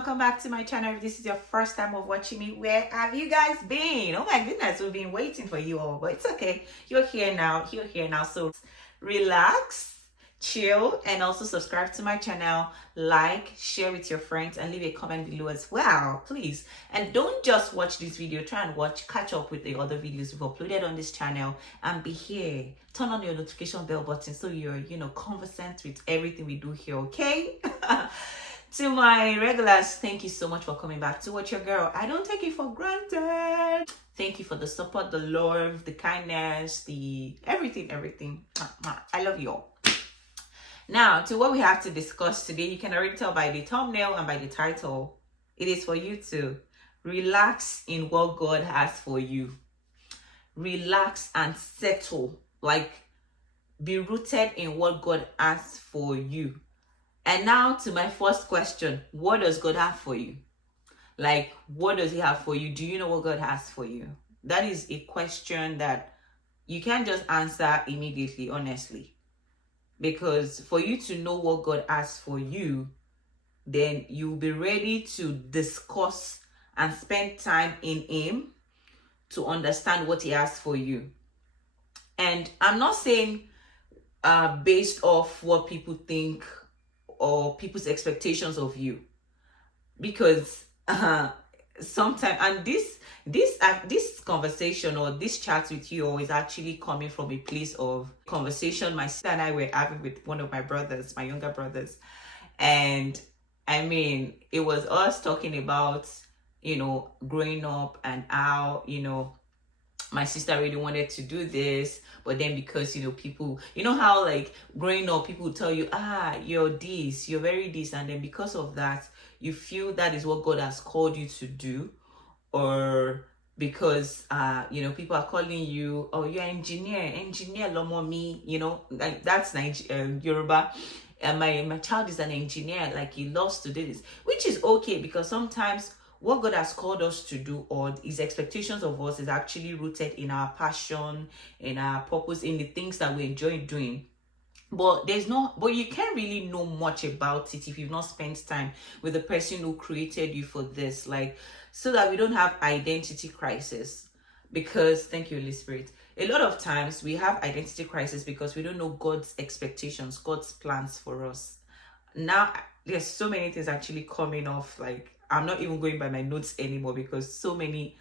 welcome back to my channel. If this is your first time of watching me, where have you guys been? Oh my goodness, we've been waiting for you all, but it's okay. You're here now. So relax, chill, and also subscribe to my channel, like, share with your friends, and leave a comment below as well, please. And don't just watch this video, try and catch up with the other videos we've uploaded on this channel, and be here. Turn on your notification bell button so you're conversant with everything we do here, okay? To my regulars, thank you so much for coming back to watch your girl. I don't take it for granted. Thank you for the support, the love, the kindness, the everything. I love you all. Now, to what we have to discuss today, you can already tell by the thumbnail and by the title. It is for you to relax in what God has for you. Relax and settle. Like, be rooted in what God has for you. And now to my first question. What does God have for you? Like, what does he have for you? Do you know what God has for you? That is a question that you can't just answer immediately, honestly. Because for you to know what God has for you, then you'll be ready to discuss and spend time in him to understand what he has for you. And I'm not saying based off what people think or people's expectations of you, because sometimes, and this conversation or this chat with you is actually coming from a place of conversation my sister and I were having with one of my brothers, my younger brothers. And I mean, it was us talking about growing up and how my sister really wanted to do this, but then because people, how like growing up people tell you, you're this, you're very this, and then because of that you feel that is what God has called you to do, or because people are calling you, oh, you're engineer lomomi, like that's Yoruba, and my child is an engineer, like he loves to do this, which is okay, because sometimes what God has called us to do, or his expectations of us, is actually rooted in our passion, in our purpose, in the things that we enjoy doing. But you can't really know much about it if you've not spent time with the person who created you for this, like, so that we don't have identity crisis. Because, thank you, Holy Spirit, a lot of times we have identity crisis because we don't know God's expectations, God's plans for us. Now, there's so many things actually coming off, like, I'm not even going by my notes anymore because so many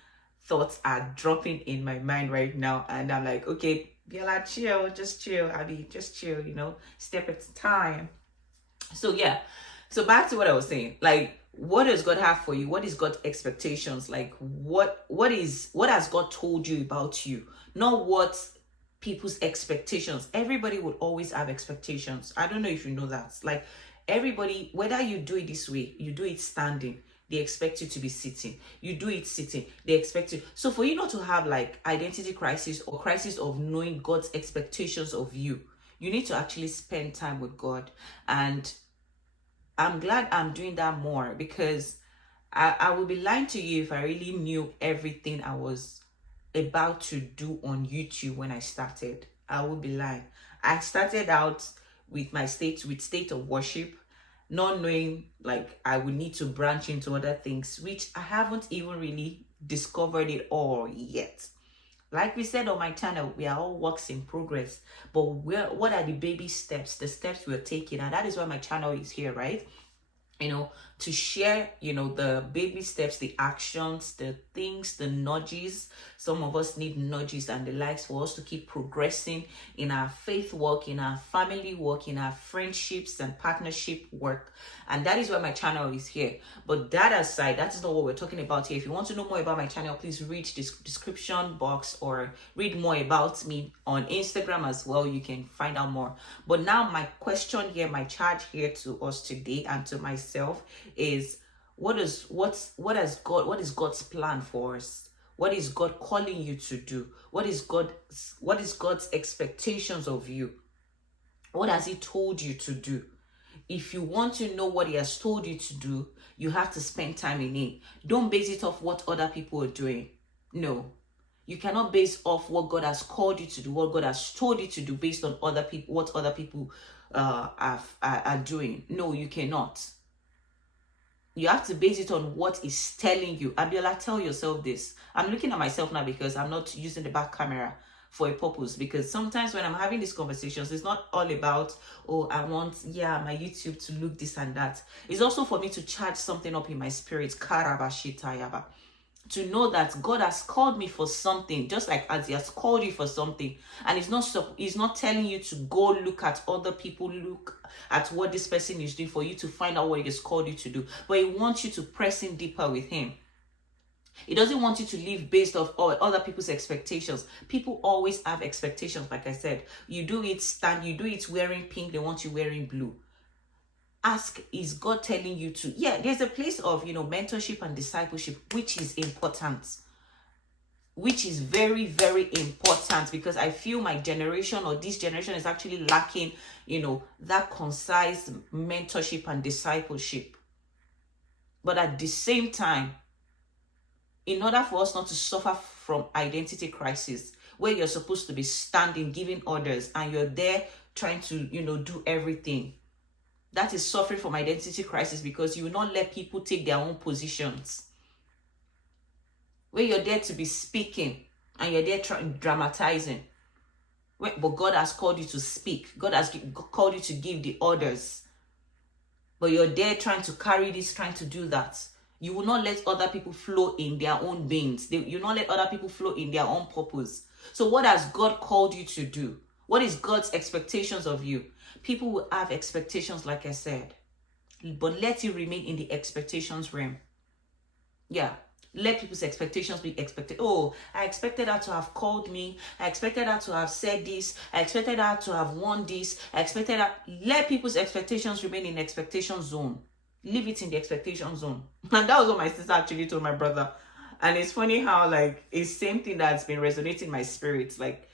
thoughts are dropping in my mind right now. And I'm like, okay, Bella, chill, just chill, Abby, just chill, step at a time. So yeah, so back to what I was saying, like, what does God have for you? What is God's expectations? Like, what has God told you about you? Not what people's expectations. Everybody would always have expectations. I don't know if you know that. Like, everybody, whether you do it this way, you do it standing, they expect you to be sitting. You do it sitting, they expect you. So for you not to have like identity crisis or crisis of knowing God's expectations of you, you need to actually spend time with God. And I'm glad I'm doing that more, because I would be lying to you if I really knew everything I was about to do on YouTube when I started. I would be lying. I started out with state of worship, not knowing like I would need to branch into other things, which I haven't even really discovered it all yet. Like we said on my channel, we are all works in progress, but what are the baby steps, the steps we're taking? And that is why my channel is here, right? To share, the baby steps, the actions, the things, the nudges. Some of us need nudges and the likes for us to keep progressing in our faith work, in our family work, in our friendships and partnership work. And that is why my channel is here. But that aside, that is not what we're talking about here. If you want to know more about my channel, please read this description box or read more about me on Instagram as well. You can find out more. But now my question here, my charge here to us today and to myself is, what is God's plan for us? What is God calling you to do? What is God's expectations of you? What has he told you to do? If you want to know what he has told you to do, you have to spend time in it. Don't base it off what other people are doing. No. You cannot base off what God has called you to do, what God has told you to do based on other people, what other people are doing. No, you cannot. You have to base it on what is telling you. Abiola, tell yourself this. I'm looking at myself now because I'm not using the back camera for a purpose, because sometimes when I'm having these conversations, it's not all about, oh, I want, yeah, my YouTube to look this and that. It's also for me to charge something up in my spirit, karabashitayaba, to know that God has called me for something, just like as he has called you for something. And he's not telling you to go look at other people, look at what this person is doing for you to find out what he has called you to do. But he wants you to press in deeper with him. He doesn't want you to live based off other people's expectations. People always have expectations, like I said. You do it wearing pink, they want you wearing blue. Ask, is God telling you to? Yeah, there's a place of, mentorship and discipleship, which is important. Which is very, very important, because I feel my generation, or this generation, is actually lacking, that concise mentorship and discipleship. But at the same time, in order for us not to suffer from identity crisis, where you're supposed to be standing, giving orders, and you're there trying to, do everything, that is suffering from identity crisis, because you will not let people take their own positions. Where you're there to be speaking and you're there dramatizing. But God has called you to speak. God has called you to give the orders. But you're there trying to carry this, trying to do that. You will not let other people flow in their own veins. You will not let other people flow in their own purpose. So what has God called you to do? What is God's expectations of you? People will have expectations, like I said. But let it remain in the expectations realm. Yeah. Let people's expectations be expected. Oh, I expected her to have called me. I expected her to have said this. I expected her to have won this. I expected her. Let people's expectations remain in the expectation zone. Leave it in the expectation zone. And that was what my sister actually told my brother. And it's funny how, like, it's the same thing that's been resonating in my spirit. Like,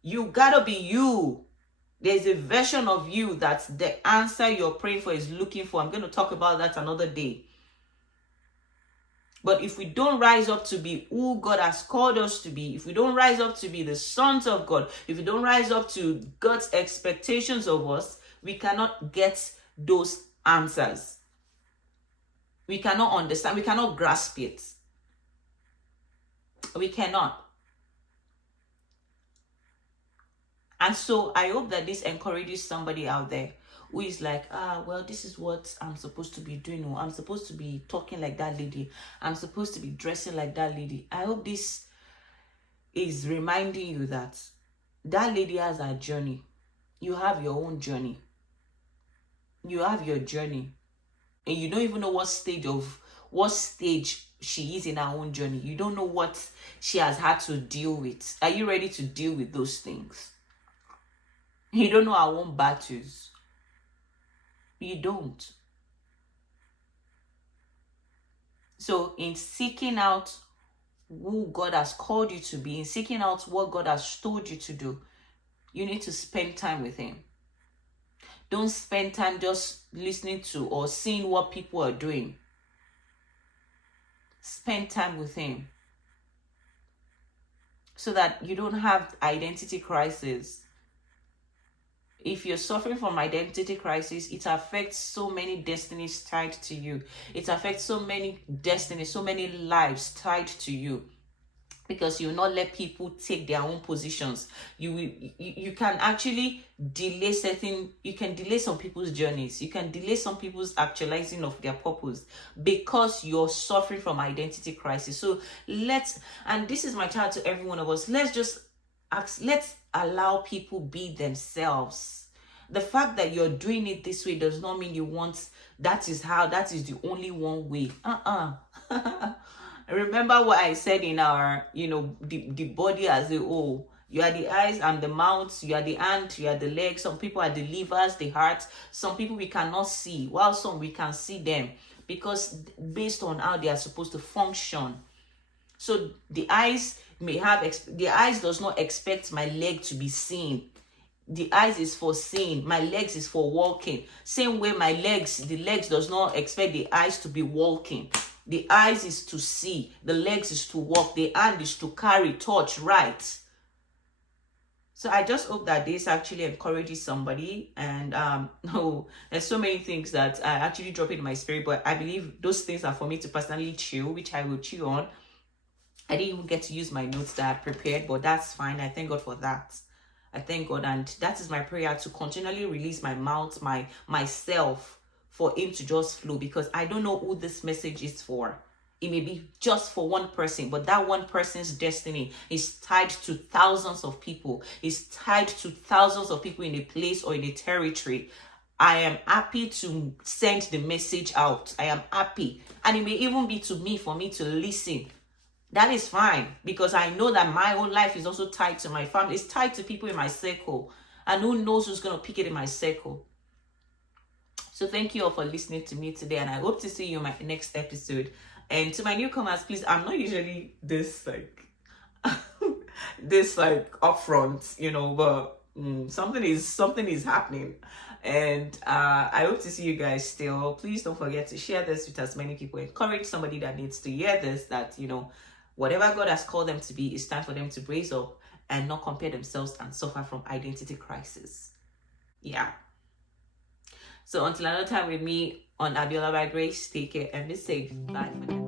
you gotta be you. There's a version of you that's the answer you're praying for is looking for. I'm going to talk about that another day. But if we don't rise up to be who God has called us to be, if we don't rise up to be the sons of God, if we don't rise up to God's expectations of us, we cannot get those answers. We cannot understand. We cannot grasp it. We cannot. And so I hope that this encourages somebody out there who is like, well, this is what I'm supposed to be doing. Or I'm supposed to be talking like that lady. I'm supposed to be dressing like that lady. I hope this is reminding you that that lady has a journey. You have your own journey. You have your journey. And you don't even know what stage she is in her own journey. You don't know what she has had to deal with. Are you ready to deal with those things? You don't know our own battles. You don't. So in seeking out who God has called you to be, in seeking out what God has told you to do, you need to spend time with him. Don't spend time just listening to or seeing what people are doing. Spend time with him so that you don't have identity crisis. If you're suffering from identity crisis, it affects so many destinies tied to you. It affects so many destinies, so many lives tied to you. Because you will not let people take their own positions. You can actually delay some people's journeys. You can delay some people's actualizing of their purpose because you're suffering from identity crisis. So and this is my charge to every one of us, let's allow people be themselves. The fact that you're doing it this way does not mean that is the only one way. Remember what I said in our, the body as a whole. You are the eyes, I'm the mouth, you are the hand, you are the legs. Some people are the livers, the heart. Some people we cannot see, while some we can see them because based on how they are supposed to function. So the eyes does not expect my leg to be seen. The eyes is for seeing, my legs is for walking. Same way the legs does not expect the eyes to be walking. The eyes is to see, the legs is to walk, the hand is to carry, touch, right. So I just hope that this actually encourages somebody. And no, there's so many things that I actually drop in my spirit, but I believe those things are for me to personally chew, which I will chew on. I didn't even get to use my notes that I prepared, but that's fine. I thank God for that. I thank God, and that is my prayer, to continually release my mouth, myself, for him to just flow, because I don't know who this message is for. It may be just for one person, but that one person's destiny is tied to thousands of people. It's tied to thousands of people in a place or in a territory. I am happy to send the message out. I am happy. And it may even be to me, for me to listen. That is fine, because I know that my own life is also tied to my family. It's tied to people in my circle. And who knows who's going to pick it in my circle. So thank you all for listening to me today. And I hope to see you in my next episode. And to my newcomers, please, I'm not usually this like this like upfront, you know, but something is happening. And I hope to see you guys still. Please don't forget to share this with as many people. Encourage somebody that needs to hear this, that, you know, whatever God has called them to be, it's time for them to brace up and not compare themselves and suffer from identity crisis. Yeah. So until another time with me on Abiola by Grace, take care and be safe. Bye for now.